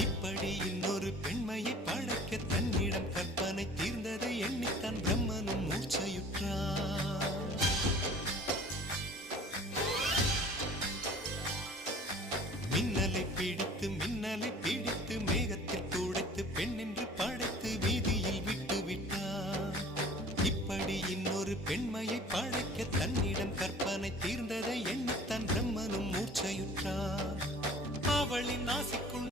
இப்படி இன்னொரு பெண்மையை படைக்க தன்னிடம் கற்பனை தீர்ந்ததை எண்ணித்தான் பிரம்மனும் மூச்சையுற்றான். மின்னலை பிடித்து மேகத்தில் துடைத்து பெண்ணென்று படைத்து வீதியில் விட்டு விட்டான். இப்படி இன்னொரு பெண்மையை படைக்க தன்னிடம் கற்பனை தீர்ந்ததை